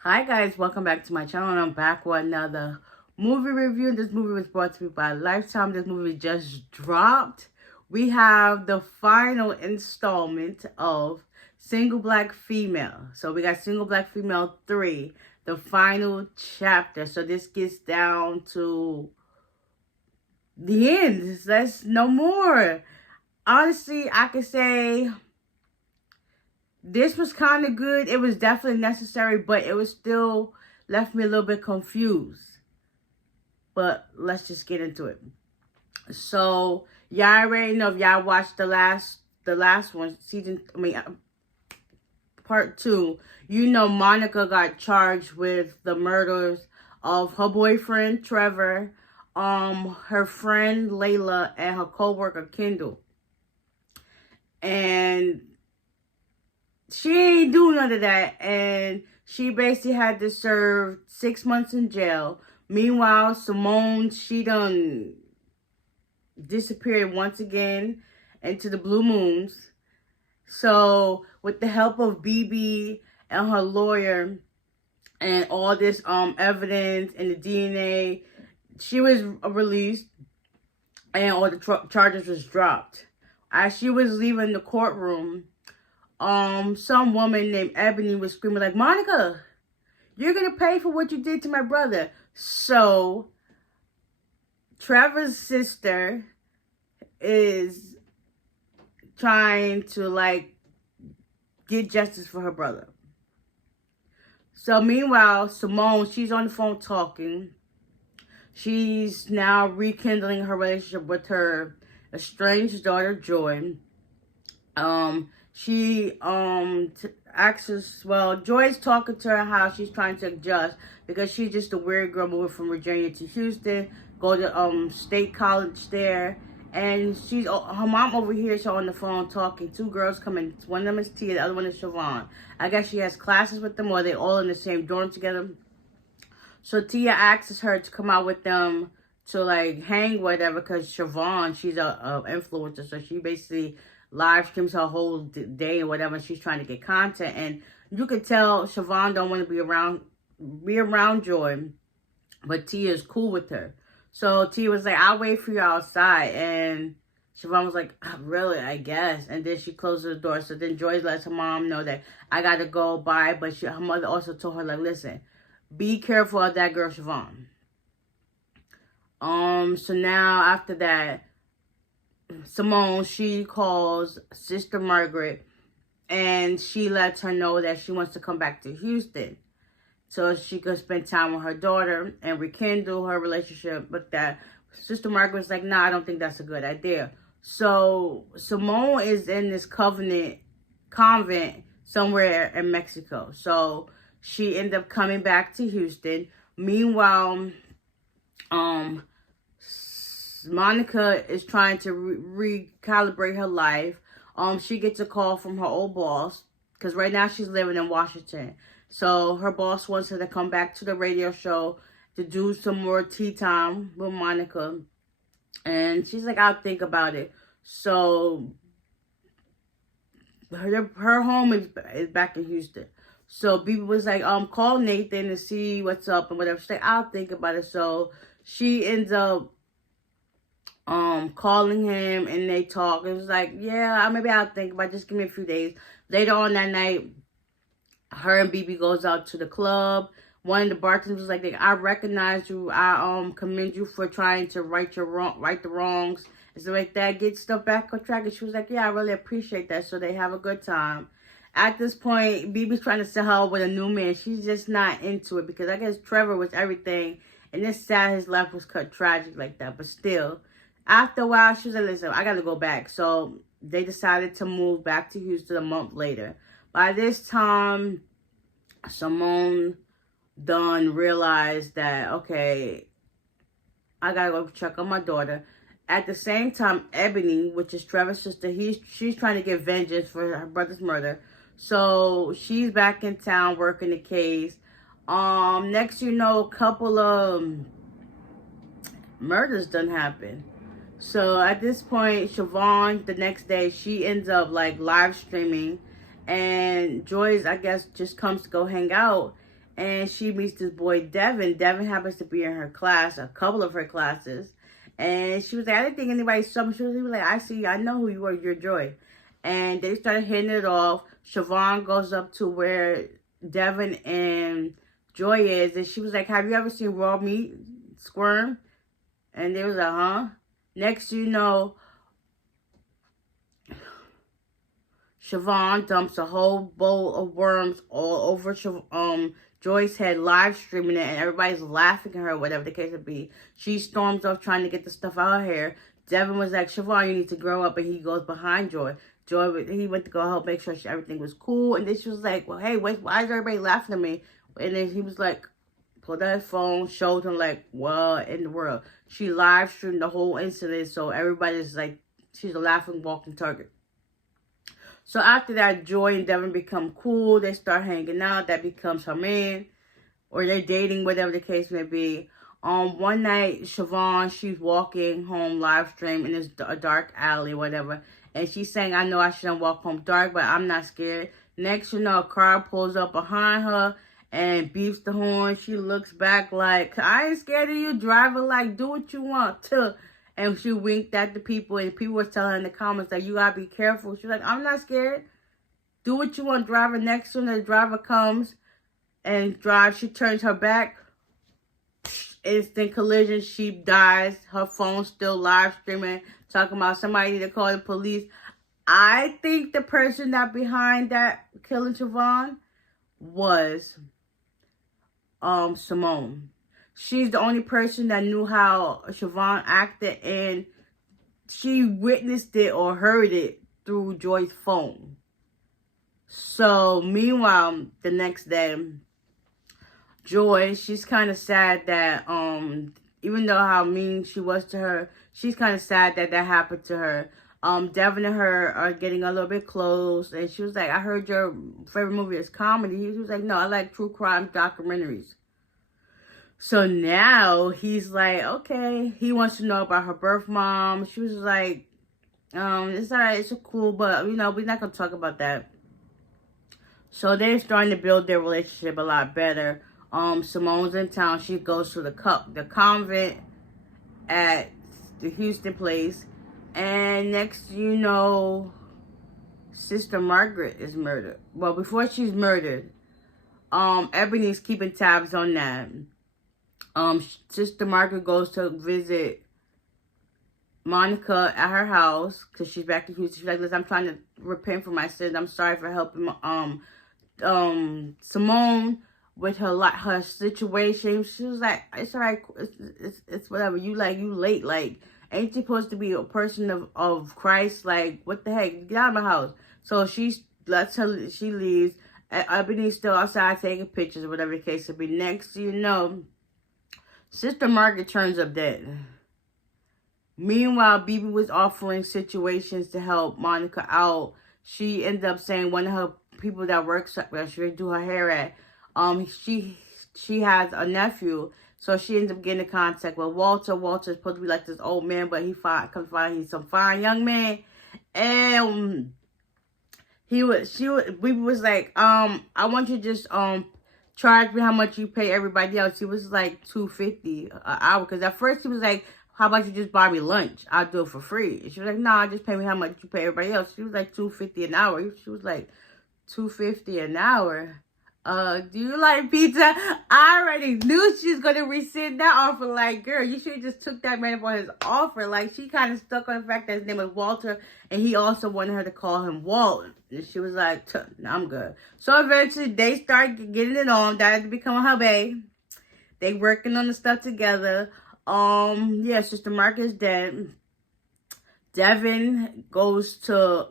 Hi guys, welcome back to my channel. And I'm back with another movie review. This movie was brought to me by Lifetime. This movie just dropped. We have the final installment of Single Black Female. So we got Single Black Female 3, the final chapter. So this gets down to the end. That's no more. Honestly, I could say this was kind of good. It was definitely necessary, but it was still left me a little bit confused. But let's just get into it. So y'all already know, if y'all watched the last one, part 2, you know Monica got charged with the murders of her boyfriend Trevor, her friend Layla, and her co-worker Kendall. And she ain't do none of that, and she basically had to serve 6 months in jail. Meanwhile, Simone, she done disappeared once again into the blue moons. So with the help of BB and her lawyer and all this evidence and the DNA, she was released, and all the charges was dropped. As she was leaving the courtroom, some woman named Ebony was screaming like, Monica, you're gonna pay for what you did to my brother. So Trevor's sister is trying to get justice for her brother. So meanwhile, Simone, she's on the phone talking. She's now rekindling her relationship with her estranged daughter Joy. She asks us, well, Joy's talking to her how she's trying to adjust because she's just a weird girl moving from Virginia to Houston, go to state college there, and she's her mom overhears her on the phone talking. Two girls come in. One of them is Tia, the other one is Siobhan. I guess she has classes with them, or they all in the same dorm together. So Tia asks her to come out with them to hang whatever, because Siobhan, she's a influencer, so she basically live streams her whole day or whatever. She's trying to get content, and you could tell Siobhan don't want to be around Joy, but Tia is cool with her. So Tia was like, I'll wait for you outside, and Siobhan was like, really, I guess. And then she closes the door. So then Joy lets her mom know that I gotta go by, but her mother also told her, like, listen, be careful of that girl Siobhan. So now after that, Simone, she calls Sister Margaret, and she lets her know that she wants to come back to Houston so she could spend time with her daughter and rekindle her relationship. But that Sister Margaret's like, nah, I don't think that's a good idea. So Simone is in this convent somewhere in Mexico. So she ended up coming back to Houston. Meanwhile, Monica is trying to recalibrate her life. She gets a call from her old boss, because right now she's living in Washington. So her boss wants her to come back to the radio show to do some more tea time with Monica. And she's like, I'll think about it. So her home is back in Houston. So BB was like, call Nathan to see what's up and whatever. She's like, I'll think about it. So she ends up calling him, and they talk. It was like, yeah, maybe I'll think about it. Just give me a few days. Later on that night, her and BB goes out to the club. One of the bartenders was like, I recognize you. I commend you for trying to right the wrongs and stuff like that. Get stuff back on track. And she was like, yeah, I really appreciate that. So they have a good time. At this point, BB's trying to set her up with a new man. She's just not into it, because I guess Trevor was everything, and it's sad his life was cut tragic like that. But still, after a while, she was like, listen, I got to go back. So they decided to move back to Houston a month later. By this time, Simone done realized that, okay, I got to go check on my daughter. At the same time, Ebony, which is Trevor's sister, she's trying to get vengeance for her brother's murder. So she's back in town working the case. Next, you know, a couple of murders done happen. So at this point, Siobhan, the next day, she ends up live streaming, and Joyce, I guess, just comes to go hang out. and she meets this boy, Devin. Devin happens to be in her class, a couple of her classes. And she was like, I didn't think anybody saw me. She was like, I see, I know who you are, you're Joy. And they started hitting it off. Siobhan goes up to where Devin and Joy is, and she was like, have you ever seen raw meat squirm? And they was like, huh? Next you know, Siobhan dumps a whole bowl of worms all over Joy's head, live streaming it, and everybody's laughing at her, whatever the case would be. She storms off trying to get the stuff out of her hair. Devin was like, Siobhan, you need to grow up, and he goes behind Joy. He went to go help make sure everything was cool, and then she was like, well, hey, why is everybody laughing at me? And then he was like, pulled out his phone, showed him like, what in the world? She live streamed the whole incident, so everybody's like, she's a laughing walking target. So after that, Joy and Devin become cool. They start hanging out. That becomes her man. Or they're dating, whatever the case may be. One night, Siobhan, she's walking home live stream in a dark alley, whatever. And she's saying, I know I shouldn't walk home dark, but I'm not scared. Next, you know, a car pulls up behind her and beeps the horn. She looks back like, I ain't scared of you. Driver, like, do what you want to. And she winked at the people, and people were telling her in the comments that you gotta be careful. She's like, I'm not scared. Do what you want, driver. Next when the driver comes and drives, she turns her back. Instant collision. She dies. Her phone's still live streaming, talking about somebody need to call the police. I think the person that behind that killing Siobhan was Simone. She's the only person that knew how Siobhan acted, and she witnessed it or heard it through Joy's phone. So, meanwhile, the next day, Joy, she's kind of sad that, even though how mean she was to her, she's kind of sad that that happened to her. Devin and her are getting a little bit close, and she was like, I heard your favorite movie is comedy. He was like, no, I like true crime documentaries. So now he's like, okay, he wants to know about her birth mom. She was like, it's all right, it's cool, but, you know, we're not going to talk about that. So they're starting to build their relationship a lot better. Simone's in town. She goes to the convent at the Houston place. And next, you know, Sister Margaret is murdered. Well, before she's murdered, Ebony's keeping tabs on that. Sister Margaret goes to visit Monica at her house because she's back to Houston. She's like, listen, I'm trying to repent for my sins. I'm sorry for helping Simone with her situation. She was like, it's all right, it's whatever. You late, like, ain't you supposed to be a person of Christ? Like, what the heck? Get out of my house. So she leaves. Ebony's still outside taking pictures or whatever the case would be. Next, you know, Sister Margaret turns up dead. Meanwhile, BB was offering situations to help Monica out. She ended up saying one of her people that works where she do her hair at, she has a nephew, so she ends up getting in contact with Walter. Walter's supposed to be like this old man, but comes find he's some fine young man, and BB was like, I want you to just charge me how much you pay everybody else. He was like $2.50 an hour, because at first he was like, how about you just buy me lunch? I'll do it for free. And she was like, nah, just pay me how much you pay everybody else. She was like $2.50 an hour. She was like, $2.50 an hour. Do you like pizza? I already knew she was gonna rescind that offer. Like, girl, you should have just took that man for his offer. Like, she kind of stuck on the fact that his name was Walter, and he also wanted her to call him Walt. And she was like, I'm good. So eventually they start getting it on. That had become her bae. They working on the stuff together. Yeah, Sister Margaret is dead. Devin goes to,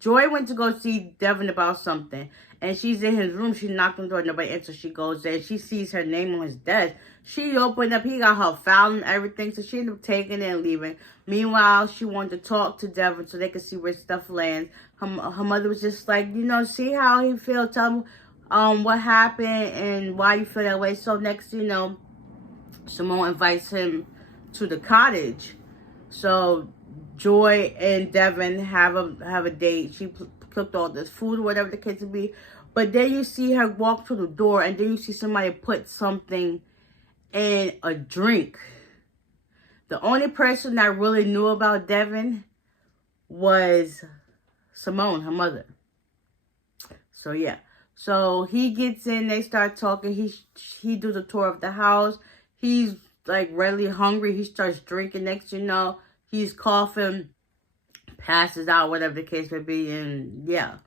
Joy went to go see Devin about something, and she's in his room. She knocked on the door, nobody answers. She goes there, she sees her name on his desk. She opened up, he got her file and everything, so she ended up taking it and leaving. Meanwhile, she wanted to talk to Devin so they could see where stuff lands. Her mother was just like, you know, see how he feels, tell him what happened and why you feel that way. So next, you know, Simone invites him to the cottage. So Joy and Devin have a date. She cooked all this food or whatever the case would be. But then you see her walk through the door, and then you see somebody put something in a drink. The only person that really knew about Devin was Simone, her mother. So yeah. So he gets in, they start talking. He does a tour of the house. He's like really hungry. He starts drinking. Next you know, he's coughing, passes out, whatever the case may be, and yeah.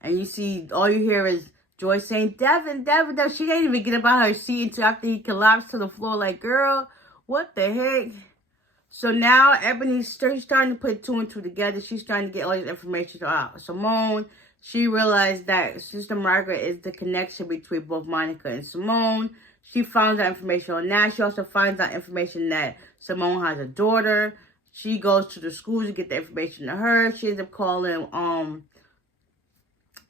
And you see, all you hear is Joy saying, Devin, Devin, Devin. She didn't even get up out of her seat until after he collapsed to the floor. Like, girl, what the heck? So now Ebony's starting to put two and two together. She's trying to get all this information out. Simone, she realized that Sister Margaret is the connection between both Monica and Simone. She finds out information on that. She also finds out information that Simone has a daughter. She goes to the school to get the information to her. She ends up calling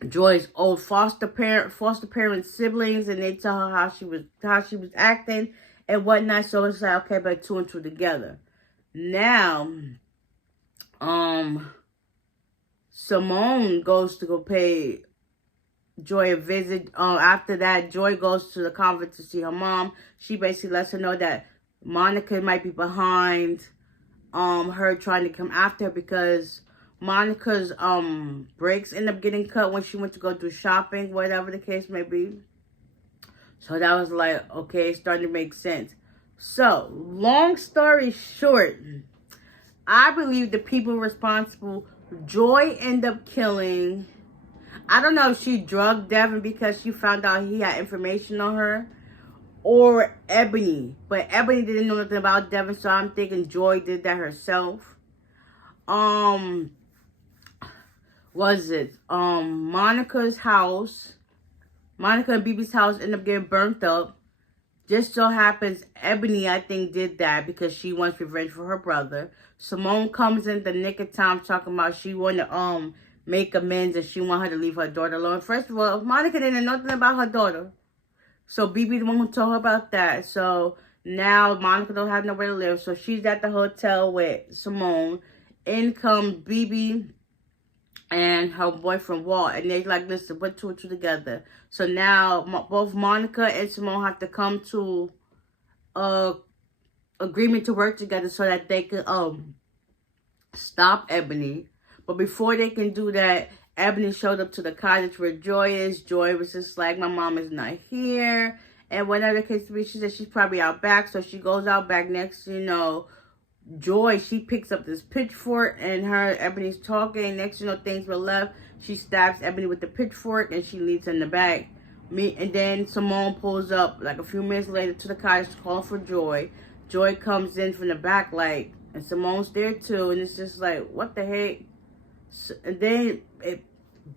Joy's old foster parent siblings, and they tell her how she was acting and whatnot. So it's like, okay, but two and two together. Now, Simone goes to go pay Joy a visit. After that, Joy goes to the convent to see her mom. She basically lets her know that Monica might be behind her trying to come after her, because Monica's brakes end up getting cut when she went to go do shopping, whatever the case may be. So that was like, okay, it's starting to make sense. So, long story short, I believe the people responsible, Joy ended up killing. I don't know if she drugged Devin because she found out he had information on her, or Ebony. But Ebony didn't know nothing about Devin, so I'm thinking Joy did that herself. Monica's house, Monica and BB's house ended up getting burnt up. Just so happens Ebony, I think, did that because she wants revenge for her brother. Simone comes in the nick of time talking about she want to make amends and she want her to leave her daughter alone. First of all, Monica didn't know nothing about her daughter. So BB the one who told her about that. So now Monica don't have nowhere to live. So she's at the hotel with Simone. In comes BB and her boyfriend Walt, and they like, listen, put two and two together. So now both Monica and Simone have to come to agreement to work together so that they can stop Ebony. But before they can do that, Ebony showed up to the cottage where Joy is. Joy was just like, my mom is not here, and whatever the case be, she said she's probably out back. So she goes out back. Next, you know, Joy, she picks up this pitchfork, and Ebony's talking. Next, you know, things were left. She stabs Ebony with the pitchfork, and she leaves in the back. And then Simone pulls up, like, a few minutes later to the cottage to call for Joy. Joy comes in from the back, like, and Simone's there, too. And it's just like, what the heck? So, and then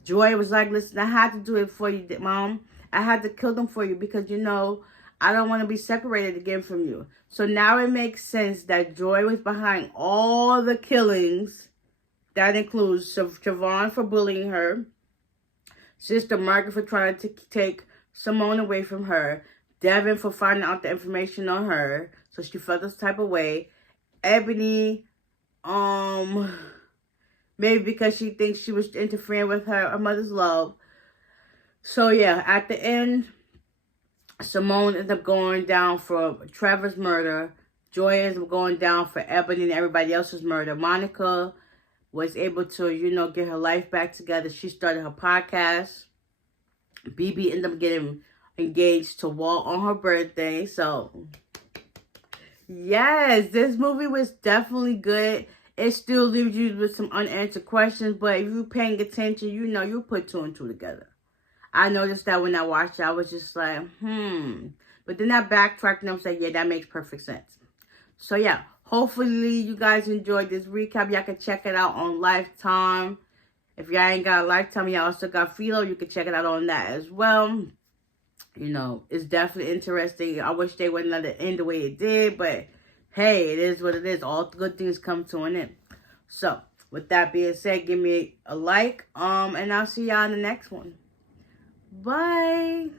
Joy was like, listen, I had to do it for you, Mom. I had to kill them for you because, you know, I don't want to be separated again from you. So now it makes sense that Joy was behind all the killings. That includes Siobhan for bullying her, Sister Margaret for trying to take Simone away from her, Devin for finding out the information on her, so she felt this type of way, Ebony, maybe because she thinks she was interfering with her mother's love. So yeah, at the end, Simone ends up going down for Trevor's murder. Joy ends up going down for Ebony and everybody else's murder. Monica was able to, you know, get her life back together. She started her podcast. BB ended up getting engaged to Walt on her birthday. So, yes, this movie was definitely good. It still leaves you with some unanswered questions, but if you're paying attention, you know, you put two and two together. I noticed that when I watched it, I was just like, But then I backtracked and I'm saying, yeah, that makes perfect sense. So yeah, hopefully you guys enjoyed this recap. Y'all can check it out on Lifetime. If y'all ain't got Lifetime, y'all also got Philo. You can check it out on that as well. You know, it's definitely interesting. I wish they wouldn't let it end the way it did, but hey, it is what it is. All good things come to an end. So, with that being said, give me a like, and I'll see y'all in the next one. Bye.